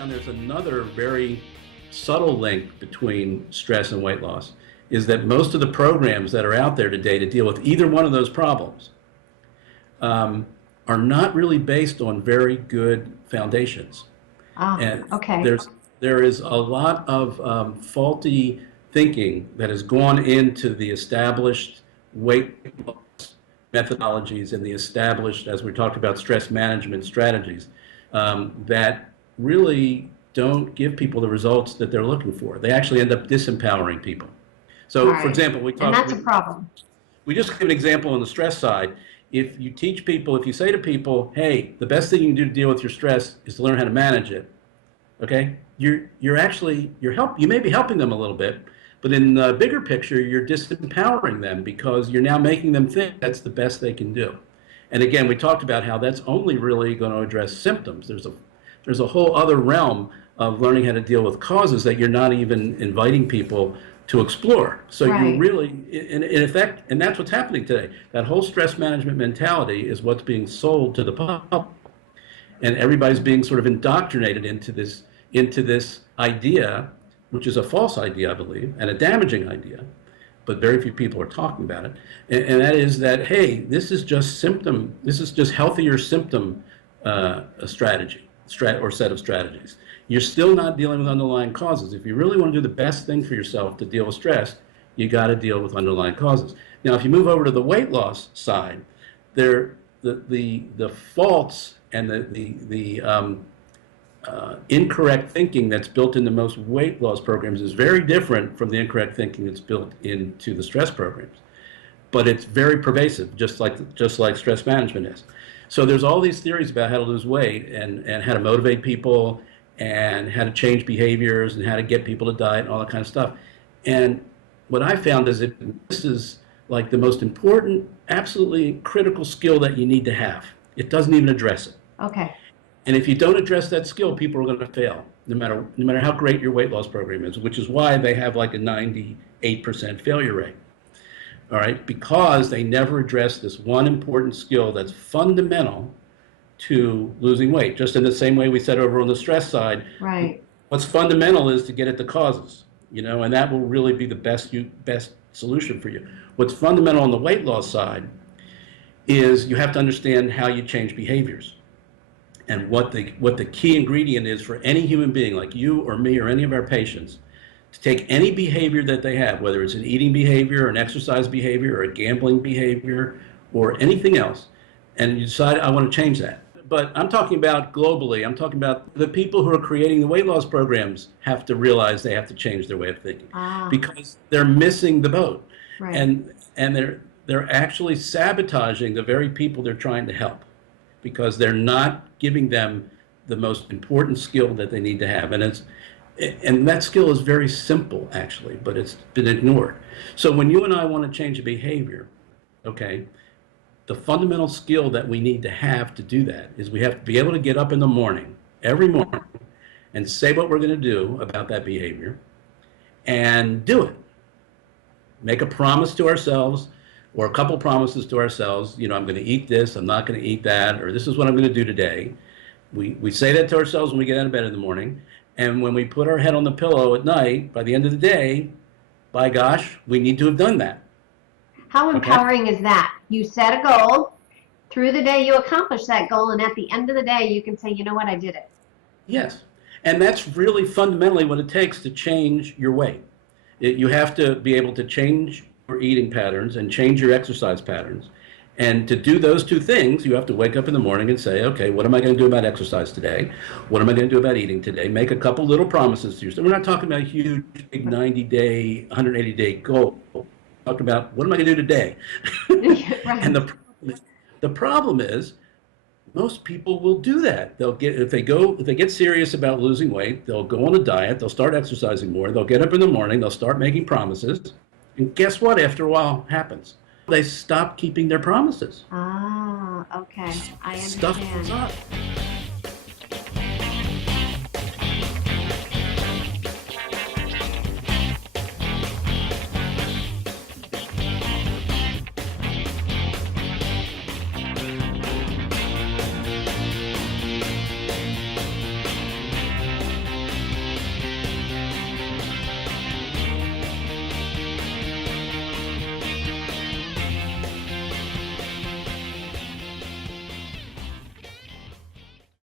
found there's another very subtle link between stress and weight loss, is that most of the programs that are out there today to deal with either one of those problems are not really based on very good foundations. And Okay. there is a lot of faulty thinking that has gone into the established weight loss methodologies and the established, as we talked about, stress management strategies that really don't give people the results that they're looking for. They actually end up disempowering people. So, for Right. example, And that's a problem. we just give an example on the stress side. If you teach people, if you say to people, hey, the best thing you can do to deal with your stress is to learn how to manage it, okay? You may be helping them a little bit, but in the bigger picture, you're disempowering them because you're now making them think that's the best they can do. And again, we talked about how that's only really going to address symptoms. There's a whole other realm of learning how to deal with causes that you're not even inviting people to explore. So you're Right. really, in effect, and that's what's happening today. That whole stress management mentality is what's being sold to the public, and everybody's being sort of indoctrinated into this idea, which is a false idea, I believe, and a damaging idea, but very few people are talking about it. And that is that, hey, this is just healthier symptom strategy or set of strategies. You're still not dealing with underlying causes. If you really want to do the best thing for yourself to deal with stress, you got to deal with underlying causes. Now, if you move over to the weight loss side, the faults and the incorrect thinking that's built into most weight loss programs is very different from the incorrect thinking that's built into the stress programs. But it's very pervasive, just like stress management is. So there's all these theories about how to lose weight and how to motivate people and how to change behaviors and how to get people to diet and all that kind of stuff. And what I found is that this is like the most important, absolutely critical skill that you need to have. It doesn't even address it. Okay. And if you don't address that skill, people are going to fail, no matter how great your weight loss program is, which is why they have like a 98% failure rate. All right, because they never address this one important skill that's fundamental to losing weight. Just in the same way we said over on the stress side, Right. what's fundamental is to get at the causes, and that will really be the best solution for you. What's fundamental on the weight loss side is you have to understand how you change behaviors. And what the key ingredient is for any human being, like you or me or any of our patients, to take any behavior that they have, whether it's an eating behavior, an exercise behavior, or a gambling behavior, or anything else, and you decide, I want to change that. But I'm talking about globally. I'm talking about the people who are creating the weight loss programs have to realize they have to change their way of thinking because they're missing the boat. Right. And they're actually sabotaging the very people they're trying to help, because they're not giving them the most important skill that they need to have. And that skill is very simple, actually, but it's been ignored. So when you and I want to change a behavior, okay, the fundamental skill that we need to have to do that is we have to be able to get up in the morning, every morning, and say what we're going to do about that behavior and do it. Make a promise to ourselves, or a couple promises to ourselves, I'm going to eat this, I'm not going to eat that, or this is what I'm going to do today. We say that to ourselves when we get out of bed in the morning, and when we put our head on the pillow at night, by the end of the day, by gosh, we need to have done that. How empowering is that? You set a goal, through the day you accomplish that goal, and at the end of the day you can say, you know what, I did it. Yes, and that's really fundamentally what it takes to change your weight. You have to be able to change your eating patterns and change your exercise patterns. And to do those two things, you have to wake up in the morning and say, okay, what am I going to do about exercise today? What am I going to do about eating today? Make a couple little promises to yourself. We're not talking about a huge, big 90-day, 180-day goal. We're talking about, what am I going to do today? Right. And the problem is, most people will do that. If they get serious about losing weight, they'll go on a diet, they'll start exercising more, they'll get up in the morning, they'll start making promises, and guess what after a while happens? They stop keeping their promises. Okay. I understand. Stuff comes up.